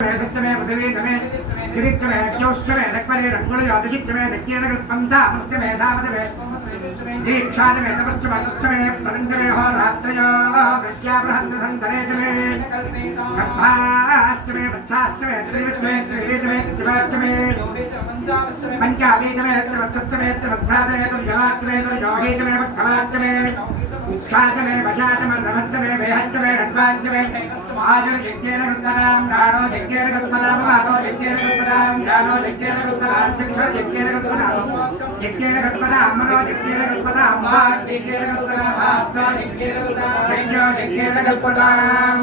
सच्चमे पृथिवी तमे दिगिच्चमे ज्योष्ठमे दक्परे रङ्गुलयो दिशिच्चमे दक्येन कल्पन्ता मुक्तमे धामतमे दीक्षातमे तपश्चमे प्रदङ्गमे होरात्रयो वृष्ट्याबृहन्तसन्तरे चमे गर्भाष्टमे वत्साष्टमे त्रिविष्टमे त्रिविधमे त्रिवाष्टमे पञ्चावीतमे त्रिवत्सष्टमे त्रिवत्सातमे तुर्यवाष्टमे तुर्योहीतमे भक्तवाष्टमे उक्षातमे वशातमे नमस्तमे वेहत्तमे रण्वाष्टमे आजुर्यज्ञेन कृत्पदां राणो यज्ञेन कृत्पदां मानो यज्ञेन कृत्पदां राणो यज्ञेन कृत्पदां दक्षर यज्ञेन कृत्पदां मनो यज्ञेन कृत्पदां वाक् यज्ञेन कृत्पदां आत्मा यज्ञेन कृत्पदां यज्ञो यज्ञेन कृत्पदां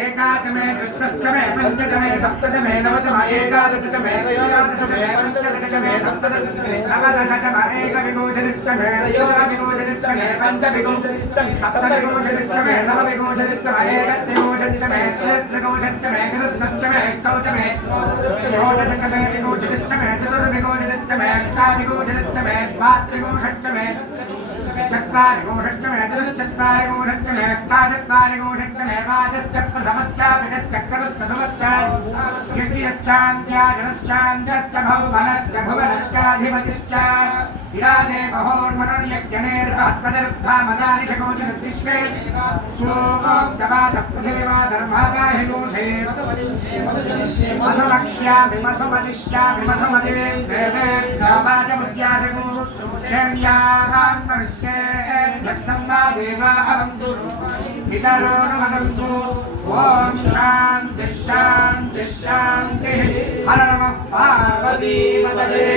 एकादशमे दशमे पञ्चदशमे सप्तदशमे नवदशमे एकादशमे त्रयोदशमे पञ्चदशमे सप्तदशमे नवदशमे एकविंशतिष्टमे त्रयोविंशतिष्टमे पञ्चविंशतिष्टमे सप्तविंशतिष्टमे नवविंशतिष्टमे एकत्रिंशतिष्टमे त्रिविंशतिष्टमे चतुष्टमे अष्टमे षोडशमे विंशतिष्टमे चतुर्विंशतिष्टमे अष्टाविंशतिष्टमे द्वात्रिंशतिष्टमे चत्वारिंशत्तमे चतुश्चत्वारिंशत्तमे अष्टाचत्वारिंशत्तमे द्वादश्च प्रथमश्चाभिदश्चक्रतुष्टमश्च यज्ञश्चान्त्याजनश्चान्त्यश्च भुवनश्च भुवनश्चाधिपतिश्च विराजे महोर्मनर्यज्ञनेर्बृहत्पतिरुद्धामदानि शकोचिदद्विश्वे सोऽप्तवादपृथिवीमाधर्मापाहिगोषे मधुमक्ष्यामि मधुमदिष्यामि मधुमदिं देवेभ्यो वाचमुद्यासगो क्षेम्यावां मनुष्येभ्यस्तं वा देवा अवन्तु पितरो न वदन्तु ॐ शान्ति शान्ति शान्तिः हर नमः पार्वतीपतये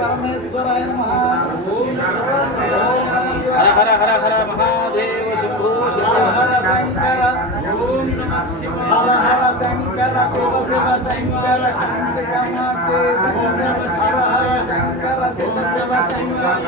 परमेश्वराय नमः। हर हर हर हर महादेव शंभो हर हर शंकर ओम नमः शिवाय हर हर शंकर शिव शिव शंकर कांचकमाटे शंकर हर हर शंकर शिव शिव शंकर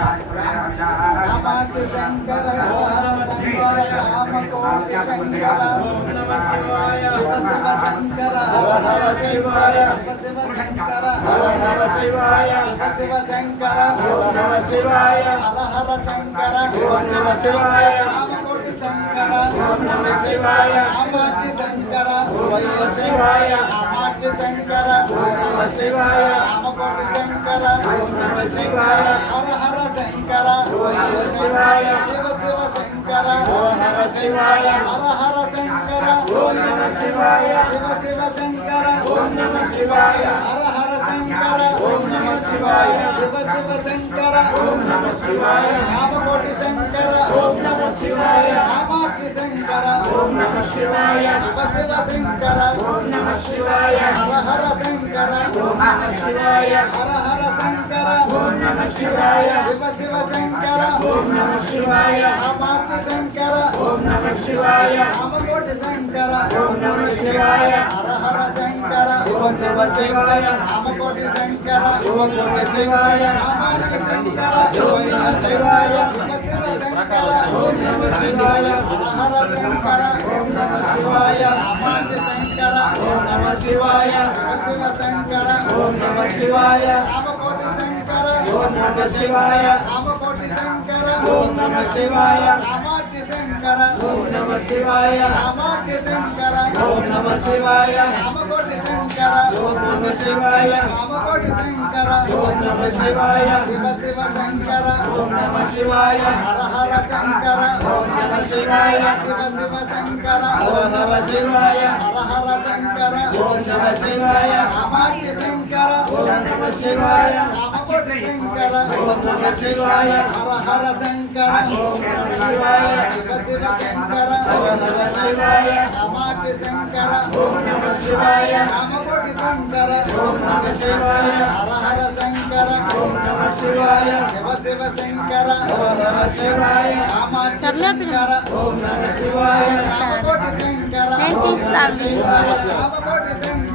कामाटे शंकर हर हर शंकर कामकोटि शंकर ओम नमः शिवाय शिव शिव शंकर हर हर शिवाय शिव शिव शंकर हर हर शिवाय शिव शंकर ओम नमः शिवाय हर हर शंकर ओम नमः शिवाय कामकोटि शंकर ओम नमः शिवाय कामाटे शंकर ओम नमः शिवाय कामाटे शंकर ओम नमः शिवाय कामकोटि शंकर ओम नमः शिवाय हर हर शंकर ओम नमः शिवाय शिव शिव शंकर हर हर शिवाय हर हर शंकर ओम नमः शिवाय शिव शिव शंकर ओम नमः शिवाय हर हर शंकर ओम नमः शिवाय शिव शिव शंकर ओम नमः शिवाय कामकोटि शंकर ओम नमः शिवाय कामाटे शंकर ओम नमः शिवाय शिव शिव शंकर ओम नमः शिवाय हर हर शंकर ओम नमः शिवाय हर हर शंकर ओम नमः शिवाय शिव शिव शंकर ओम नमः शिवाय कामाटे शंकर ओम नमः शिवाय कामकोटि शंकर ओम नमः शिवाय हर हर शंकर ओम शिव शिवाय कामकोटि शंकर ओम नमः शिवाय कामाटे शंकर ओम नमः शिवाय शिव शिव शंकर ओम नमः शिवाय हर हर शंकर ओम नमः शिवाय कामाटे शंकर ओम नमः शिवाय शिव शिव शंकर ओम नमः शिवाय कामकोटि शंकर ओम नमः शिवाय कामकोटि शंकर ओम नमः शिवाय कामाटे शंकर ओम नमः शिवाय कामाटे शंकर ओम नमः शिवाय कामकोटि शंकर ओम नमः शिवाय कामकोटि शंकर ओम नमः शिवाय शिव शिव शंकर ओम नमः शिवाय हर हर शंकर ओम नमः शिवाय शिव शिव शंकर हर हर शिवाय हर हर शंकर ओम नमः शिवाय कामाटे शंकर ओम नमः शिवाय कामकोटि शंकर ओम नमः शिवाय हर हर शंकर ओम नमः शिवाय शिव शिव शंकर हर हर शिवाय कामाटे शंकर ओम नमः शिवाय कामकोटि शंकर ओम नमः शिवाय हर हर शंकर ओम नमः शिवाय शिव शिव शंकर हर हर शिवाय कामाटे शंकर ओम नमः शिवाय कामकोटि शंकर ओम नमः शिवाय कामकोटि शंकर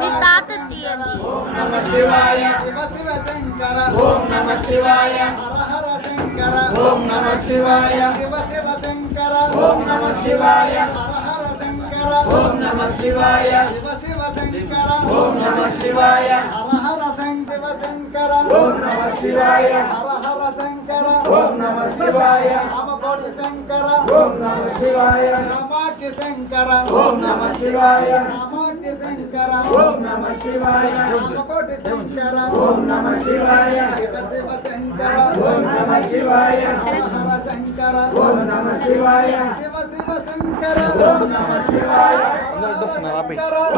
మీ తాత తీయండి ओम नमः शिवाय शिव शिव शंकर ओम नमः शिवाय हर हर शंकर ओम नमः शिवाय शिव शिव शंकर ओम नमः शिवाय हर हर शंकर ओम नमः शिवाय शिव शिव शंकर ओम नमः शिवाय हर हर शंकर శంకర ఓం నమః శివాయ హర హర శంకర ఓం నమః శివాయ రామకోటి శంకర ఓం నమః శివాయ కామాక్షి శంకర ఓం నమః శివాయ కామాక్షి శంకర ఓం నమః శివాయ రామకోటి శంకర ఓం నమః శివాయ శివ శివ శంకర ఓం నమః శివాయ హర హర శంకర ఓం నమః శివాయ శివ శివ శంకర ఓం నమః శివాయ హర హర శంకర